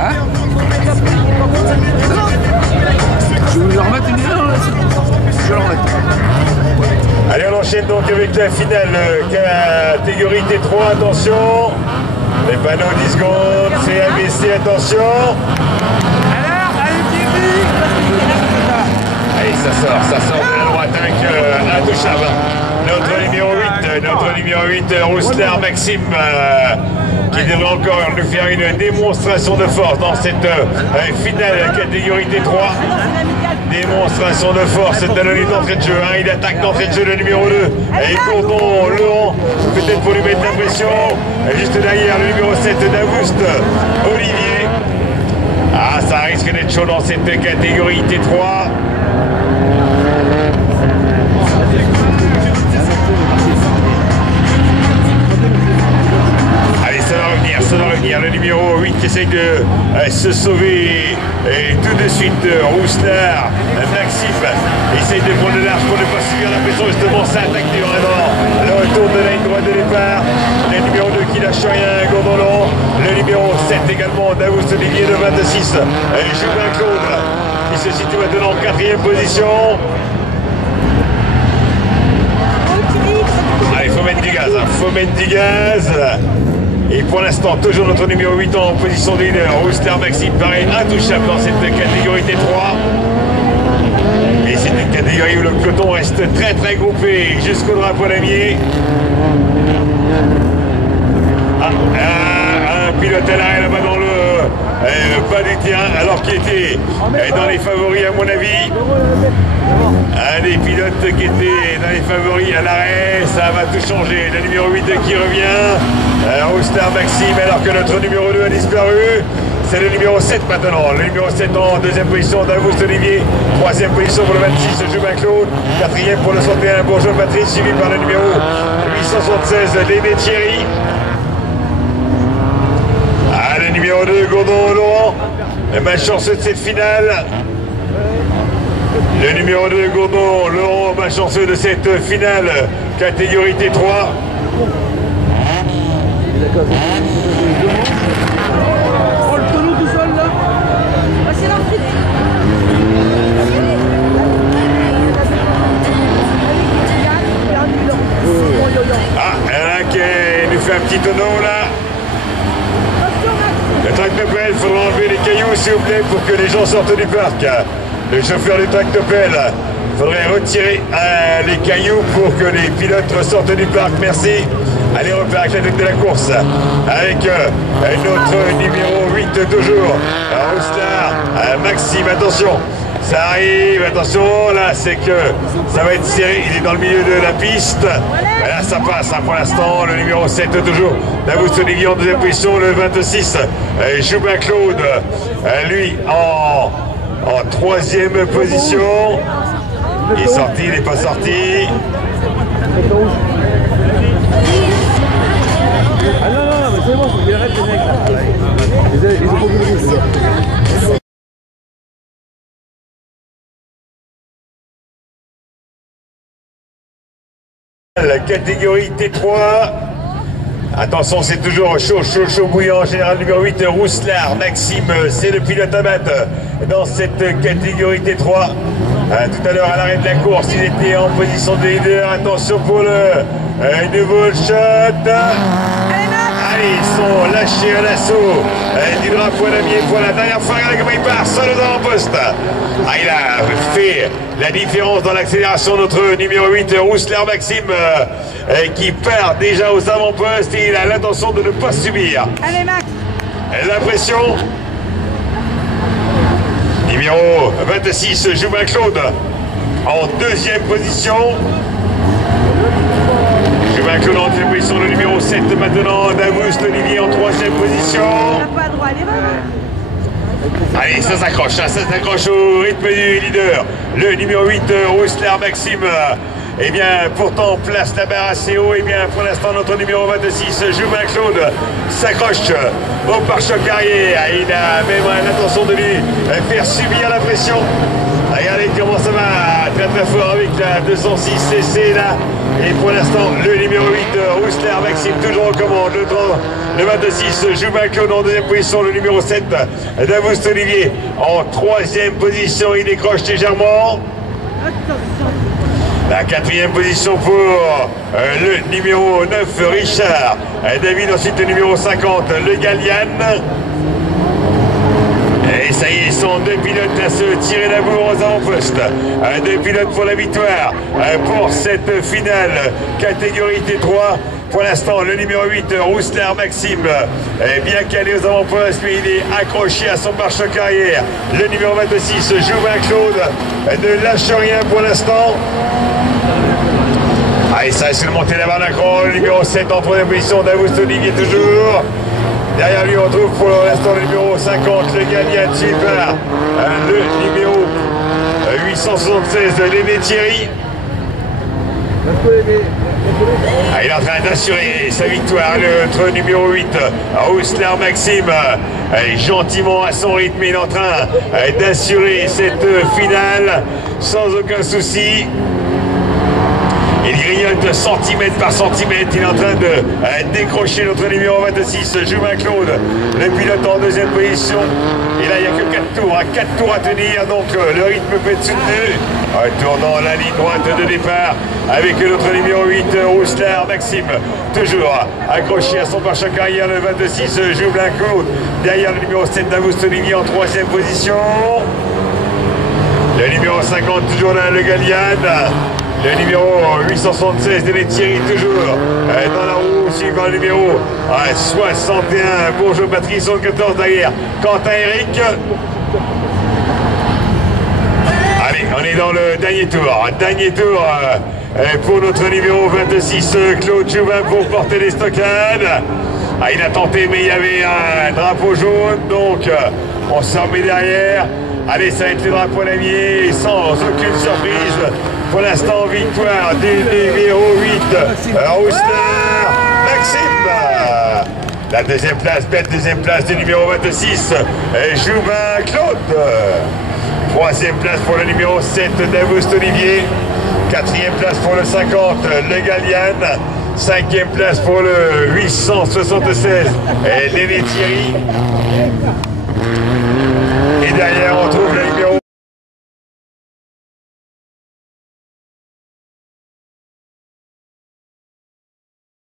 Hein? Je vais leur mettre une erreur là. Je vais leur mettre. Allez, on enchaîne donc avec la finale catégorie T3, attention. Les panneaux 10 secondes, c'est ABC, attention. Alors, allez, Allez, ça sort de la droite avec intouchable. Notre numéro 8, Rousselard Maxime, qui devrait encore nous faire une démonstration de force dans cette finale catégorie T3. Démonstration de force de la lutte d'entrée de jeu. Il attaque d'entrée de jeu le numéro 2. Et Courdon, Laurent, peut-être pour lui mettre la pression. Et juste derrière le numéro 7 d'Auguste, Olivier. Ah, ça risque d'être chaud dans cette catégorie T3. Ça va revenir. Le numéro 8 qui essaye de se sauver. Et tout de suite, Rousselard, Maxime, essaye de prendre le large pour ne pas subir la pression. Justement, ça attaque vraiment. Le retour de la ligne droite de départ. Le numéro 2 qui lâche rien, Gondolon. Le numéro 7 également, Davos Olivier, le 26. Julien Claude, qui se situe maintenant en 4e position. Allez, il faut mettre du gaz. Faut mettre du gaz. Et pour l'instant, toujours notre numéro 8 en position de leader. Rousselard Maxime paraît intouchable dans cette catégorie T3. Et c'est une catégorie où le peloton reste très très groupé jusqu'au drapeau damier. Un pilote à l'arrêt là-bas dans le bas du terrain, alors qu'il était dans les favoris à mon avis. Un des pilotes qui était dans les favoris à l'arrêt, ça va tout changer. Le numéro 8 qui revient, Rousselard Maxime, alors que notre numéro 2 a disparu. C'est le numéro 7 maintenant. Le numéro 7 en 2e position, Davos Olivier. 3e position pour le 26, Julien Claude. 4e pour le 61, Bourgeois Patrice, suivi par le numéro 876, Dédé Thierry. Le numéro 2, Gourdon Laurent. Malchanceux de cette finale. Le numéro 2, Gourdon Laurent, malchanceux de cette finale catégorie T3. Oh, le tonneau tout seul là. C'est l'entrée. Ah, il y en a qui nous fait un petit tonneau là. Le tractopelle, il faudra enlever les cailloux s'il vous plaît pour que les gens sortent du parc. Le chauffeur du tractopelle, il faudrait retirer les cailloux pour que les pilotes sortent du parc. Merci. Allez, on repart avec la tête de la course. Avec notre numéro 8 toujours. Rousselard, Maxime, attention. Ça arrive, attention, là c'est que ça va être serré, il est dans le milieu de la piste. Mais là ça passe pour l'instant, le numéro 7 toujours, Davos Olivier en 2e position, le 26, Julien Claude, lui en 3e position. Il est sorti, il n'est pas sorti. Ah non, mais c'est bon, faut qu'il arrête les mecs là. Ils ont pas voulu le rouge. La catégorie T3. Attention, c'est toujours chaud bouillant. Général numéro 8, Rousselard Maxime, c'est le pilote à battre dans cette catégorie T3. Tout à l'heure à l'arrêt de la course, il était en position de leader. Attention pour le nouveau shot. Allez, ils sont lâchés à l'assaut du drapeau damier pour la dernière fois. Regardez comment il part, seul dans le poste. Il a fait la différence dans l'accélération. Notre numéro 8, Rousselard Maxime, qui part déjà aux avant-postes et il a l'intention de ne pas subir. Allez, Max. La pression. Numéro 26, Julien Claude, en 2e position. Julien Claude en 2e position, le numéro 7 maintenant, Davos Olivier en 3e position. Pas droit, Allez, ça s'accroche au rythme du leader. Le numéro 8, Rousselard Maxime, eh bien, pourtant, place la barre assez haut. Eh bien, pour l'instant, notre numéro 26, Julien Claude, s'accroche au pare-choc arrière. Il a même l'intention de lui faire subir la pression. Regardez Allez, comment ça va? Très très fort avec la 206 CC là. Et pour l'instant, le numéro 8, Rousseler Maxime, toujours en commande. Le 26, Joubin Claude en deuxième position. Le numéro 7, Davoust Olivier en troisième position. Il décroche légèrement. La quatrième position pour le numéro 9, Richard. David, ensuite le numéro 50, le Galliane. Et ça y est, ils sont deux pilotes à se tirer la bourre aux avant-postes. Deux pilotes pour la victoire pour cette finale catégorie T3. Pour l'instant, le numéro 8, Rousseler Maxime, est bien calé aux avant-postes, mais il est accroché à son pare-choc arrière. Le numéro 26, Joubin Claude, ne lâche rien pour l'instant. Allez, ça reste de monter la barre d'accro. Le numéro 7 en troisième position, Davoust Olivier toujours. Derrière lui, on trouve pour l'instant le numéro 50, le Galliane, suivi par le numéro 876, Lévé Thierry. Ah, il est en train d'assurer sa victoire, notre numéro 8, Rousseler Maxime, gentiment à son rythme, il est en train d'assurer cette finale sans aucun souci. Il grignote centimètre par centimètre, il est en train de décrocher notre numéro 26, Joubin Claude, le pilote en deuxième position. Et là, il n'y a que 4 tours à tenir, donc le rythme peut être soutenu. Tournant la ligne droite de départ avec notre numéro 8, Rousseler Maxime, toujours accroché à son pare-choc arrière, le 26, Joubin Claude. Derrière le numéro 7, Davoust Olivier en troisième position. Le numéro 50, toujours là, le Galliane. Le numéro 876, Lévé Thierry, toujours dans la roue, suivant le numéro 61, Bourgeois Patrice, 14 derrière, Quentin Eric. Allez, on est dans le dernier tour. Dernier tour pour notre numéro 26, Claude Joubin, pour porter les stockades. Ah, il a tenté, mais il y avait un drapeau jaune, donc on s'en met derrière. Allez, ça va être le drapeau lamier, sans aucune surprise. Pour l'instant, victoire du numéro 8, Rousseler Maxime. La deuxième place, belle deuxième place du numéro 26, Joubin Claude. Troisième place pour le numéro 7, Davoust Olivier. Quatrième place pour le 50, le Galliane. Cinquième place pour le 876, Lévé Thierry. Et derrière, on trouve le numéro